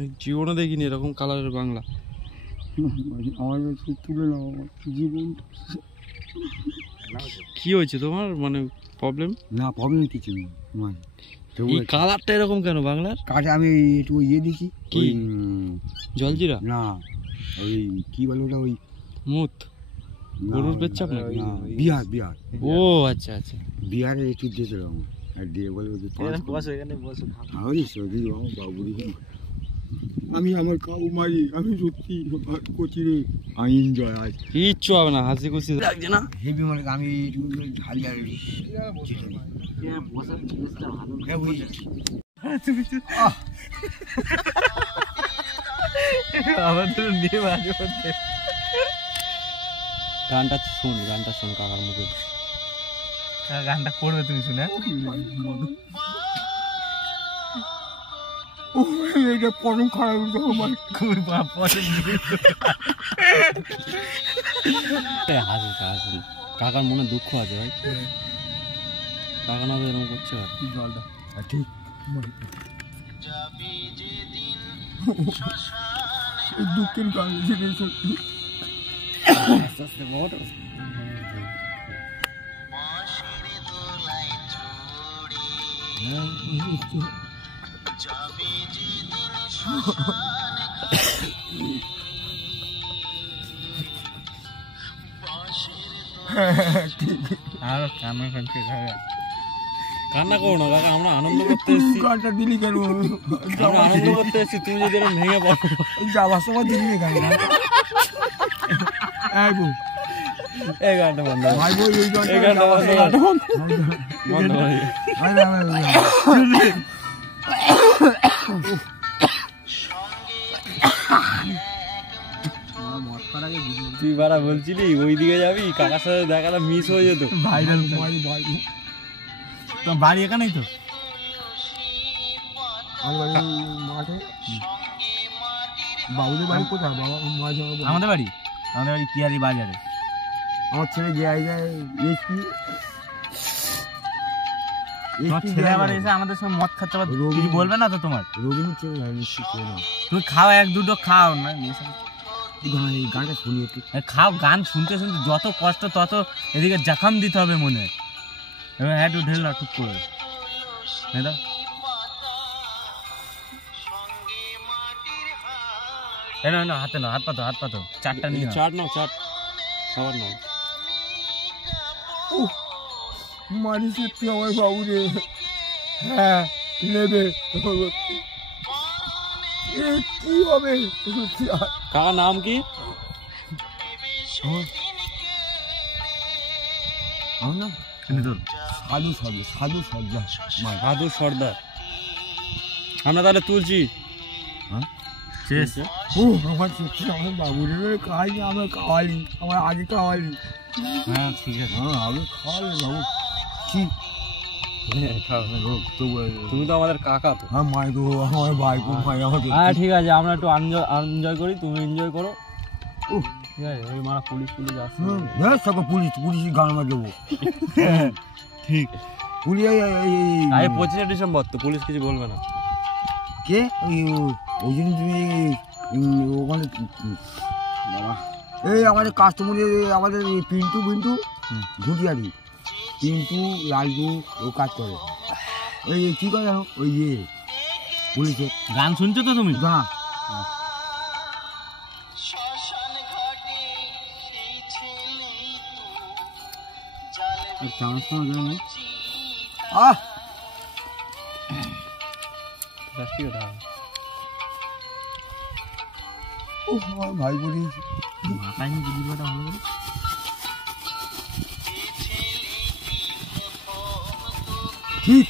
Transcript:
এই জীবনে দেখিনি এরকম কালারের বাংলা। আমাদের তুলে নাও জীবন। কি হয়েছে তোমার, মানে প্রবলেম? না প্রবলেম কিছু নেই। এই কালারটা এরকম কেন বাংলার? কাটে আমি একটু ইয়ে দিছি। কি জলজিরা? না ওই কি বলে ওটা, ওই মুত গরুর পেচ্ছাপ না? বিহার বিহার। ও আচ্ছা আচ্ছা, বিহারে একটু দিয়েছিলাম আর দিয়ে বলে আমি আমার কাউ মারি, আমি সত্যি করছি রে, আমি এনজয় আজ কিচ্ছু হবে না, হাসি খুশি লাগছে না হেভি। মানে আমি ঢালি আর গানটা শোন, গানটা শোন কাকার মুখে। গানটা করবে তুমি শুনে? এটা পরম খারাপ হাসি, কাকার মনে দুঃখ আছে ভাই। কাকা না এরকম করছে জলটা ঠিক দুঃখের গান সত্যি। কান্না করো না কাকা, আমরা আনন্দ করতে এসেছি। গানটা দিলি কেন? আমরা আনন্দ করতে এসেছি, তুমি যদি এরকম ভেঙে পড়ো। যাওয়ার সময় দিলি কেন? এই গানটা বন্ধ, এই গানটা বন্ধ। তুই বারা বলছিলি ওইদিকে যাবি, কাকার সাথে দেখাটা মিস হয়ে যেত। ভাইরাল বাড়ি এখানেই তো মাঠে। বাবুদের বাড়ি কোথায়? বাবা আমাদের বাড়ি পিয়ারি বাজারে। আমার ছেলে যায় ছেলে আবার এসে আমাদের সঙ্গে মদ খাচ্ছে, কিছু বলবে না তো? তোমার রবিনের ছেলে তুমি খাও, এক দুটো খাও না, গানটা শুনি একটু খাও। গান শুনতে শুনতে যত কষ্ট তত এদিকে জখম দিতে হবে মনে। এবার একটু ঢেল না টুক করে দাও। না হাতে না, হাত পাতো চারটা নিয়ে। চাট নাও, চাট খাবার নাও। মারিস আমার বাবু রে। হ্যাঁ নেবে কি হবে? কাকার নাম কি? সাধু সর্দার। আমরা তাহলে তুলছি। আমার বাবুরে খাই, আমরা খাওয়ালি, আমার আগে খাওয়ালি। হ্যাঁ ঠিক আছে, আগে খাওয়ালি বাবু। ঠিক তুমি তো আমাদের কাকা তো। হ্যাঁ মাই গো, আমার ভাই গো, ভাই আমাদের। হ্যাঁ ঠিক আছে, আমরা একটু এনজয় করি, তুমি এনজয় করো। ঠিক আছে, ওই মারা পুলিশ আসছে। হ্যাঁ সব পুলিশ গান মার দেবো। ঠিক পুলিশ 25 ডিসেম্বর তো, পুলিশ কিছু বলবে না। কে ওই জন্য তুমি ওখানে বাবা এই আমাদের কাস্টমার, আমাদের পিন্টু ঘুটিয়ারি পিন্টু লালটু ও কাজ করে। ওই কি করে জানো, ওই পুলিশে গান শুনছো তো তুমি? না আমার ভাই বলি মাথায় নিয়ে ভিডিওটা ভালো করে ঠিক